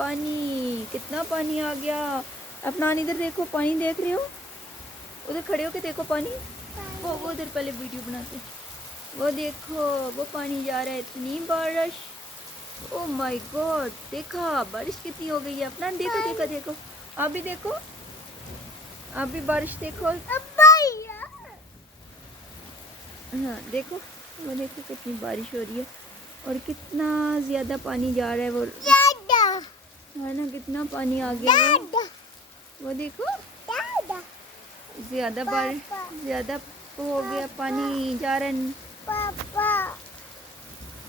पानी, कितना पानी आ गया। अपना इधर देखो, पानी देख रहे हो, उधर खड़े होके देखो पानी। वो उधर पहले वीडियो बनाते, वो देखो वो पानी जा रहा है, इतनी बारिश। ओ माय गॉड, देखा बारिश कितनी हो गई है। अपना देखो देखो देखो, आप भी देखो, आप भी बारिश देखो। हाँ देखो, वो देखो कितनी बारिश हो रही है और कितना ज़्यादा पानी जा रहा है। वो है ना, कितना पानी आ गया है। वो देखो, ज़्यादा बारिश, ज़्यादा हो गया, पानी जा रहा है।